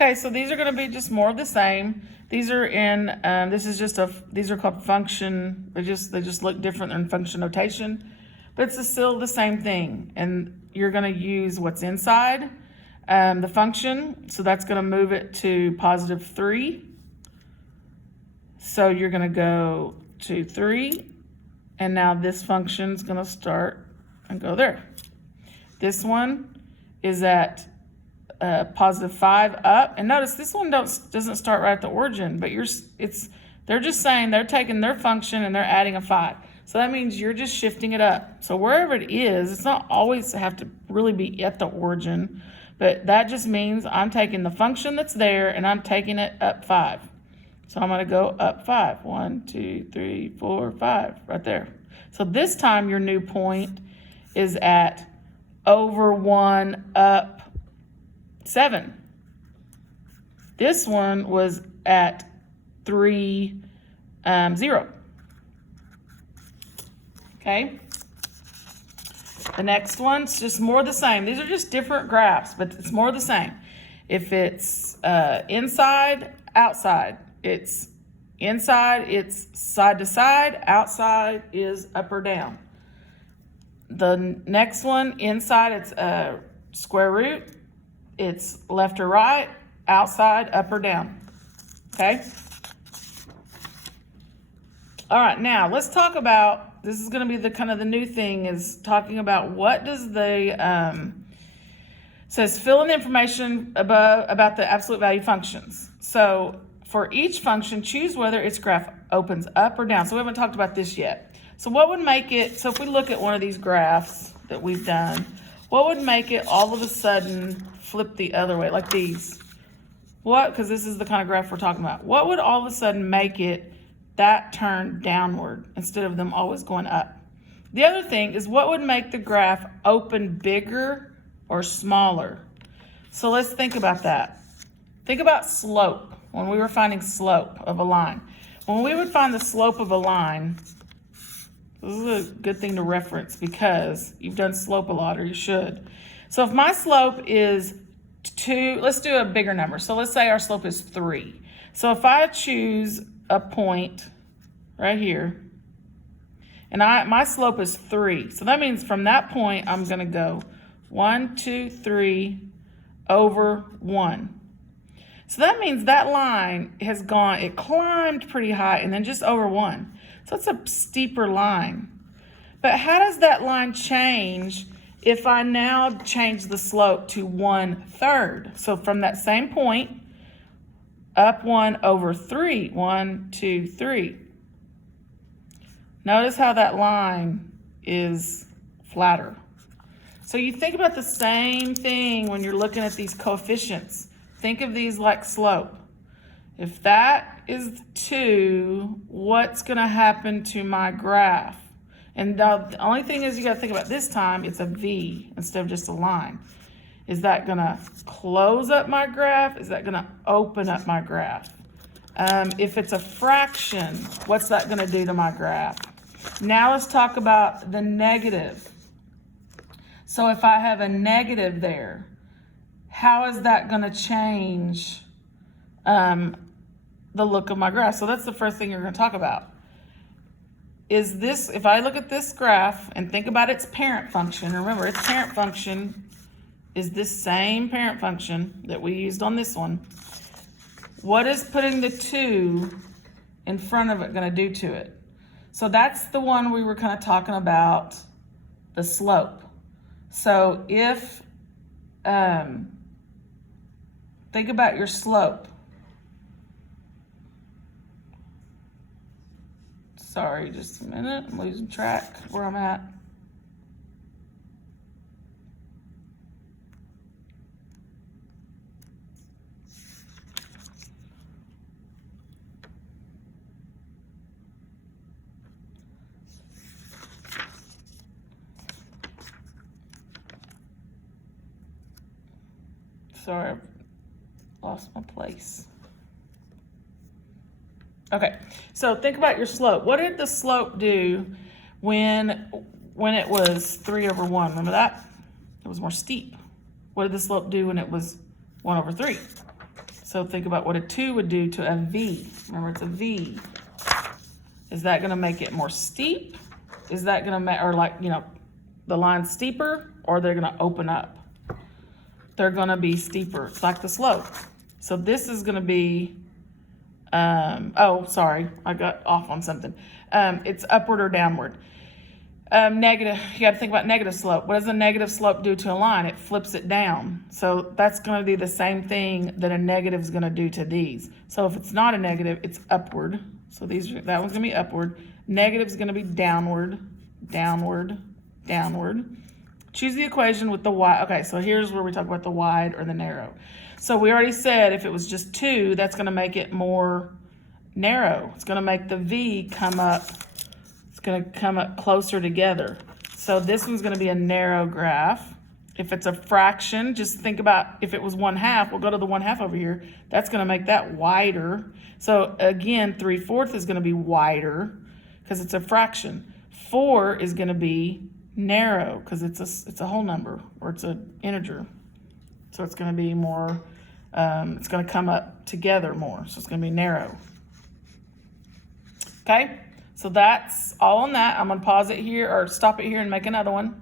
Okay, so these are going to be just more of the same. These are in, these are called function. They just look different than function notation, but it's still the same thing. And you're going to use what's inside the function. So that's going to move it to positive 3. So you're going to go to 3. And now this function is going to start and go there. This one is at positive 5 up. And notice this one doesn't start right at the origin, but they're just saying they're taking their function and they're adding a 5. So that means you're just shifting it up. So wherever it is, it's not always have to really be at the origin, but that just means I'm taking the function that's there and I'm taking it up 5. So I'm going to go up 5. 1, 2, 3, 4, 5, right there. So this time your new point is at over 1 up 7. This one was at 3, 0. Okay. The next one's just more of the same. These are just different graphs, but it's more of the same. If it's inside, outside. It's inside, it's side to side. Outside is up or down. The next one, inside, it's a square root. It's left or right. Outside, up or down. Okay? All right, now let's talk about, this is going to be the kind of the new thing, is talking about what does the, says fill in the information about the absolute value functions. So for each function, choose whether its graph opens up or down. So we haven't talked about this yet. So what would make it, so if we look at one of these graphs that we've done, what would make it all of a sudden flip the other way, like these? What, because this is the kind of graph we're talking about. What would all of a sudden make it that turn downward instead of them always going up? The other thing is what would make the graph open bigger or smaller? So let's think about that. Think about slope. When we were finding slope of a line. When we would find the slope of a line, this is a good thing to reference because you've done slope a lot, or you should. So if my slope is 2, let's do a bigger number. So let's say our slope is 3. So if I choose a point right here, and my slope is 3. So that means from that point, I'm going to go 1, 2, 3 over 1. So that means that line has gone, it climbed pretty high and then just over 1. So it's a steeper line. But how does that line change if I now change the slope to 1/3? So from that same point, up 1 over 3. 1, 2, 3. Notice how that line is flatter. So you think about the same thing when you're looking at these coefficients. Think of these like slope. If that is 2, what's going to happen to my graph? And the only thing is you got to think about this time, it's a V instead of just a line. Is that going to close up my graph? Is that going to open up my graph? If it's a fraction, what's that going to do to my graph? Now let's talk about the negative. So if I have a negative there, how is that going to change the look of my graph? So that's the first thing you're going to talk about. Is this, if I look at this graph and think about its parent function, remember its parent function is this same parent function that we used on this one. What is putting the 2 in front of it going to do to it? So that's the one we were kind of talking about, the slope. So if, think about your slope. Sorry, just a minute. I'm losing track where I'm at. Sorry, I've lost my place. Okay, so think about your slope. What did the slope do when it was 3 over 1? Remember that? It was more steep. What did the slope do when it was 1 over 3? So think about what a 2 would do to a V. Remember, it's a V. Is that going to make it more steep? Is that going to make, or like, you know, the line steeper, or they're going to open up? They're going to be steeper. It's like the slope. So this is going to be, oh, sorry, I got off on something. It's upward or downward. Negative, you got to think about negative slope. What does a negative slope do to a line? It flips it down. So that's going to do the same thing that a negative is going to do to these. So if it's not a negative, it's upward. So that one's going to be upward. Negative is going to be downward, downward, downward. Choose the equation with the wide. Okay, so here's where we talk about the wide or the narrow. So we already said if it was just 2, that's going to make it more narrow. It's going to make the V come up. It's going to come up closer together. So this one's going to be a narrow graph. If it's a fraction, just think about if it was 1/2, we'll go to the 1/2 over here. That's going to make that wider. So again, 3/4 is going to be wider because it's a fraction. 4 is going to be narrow because it's a whole number, or it's an integer. So it's going to be more, it's going to come up together more. So it's going to be narrow. Okay, so that's all on that. I'm going to pause it here or stop it here and make another one.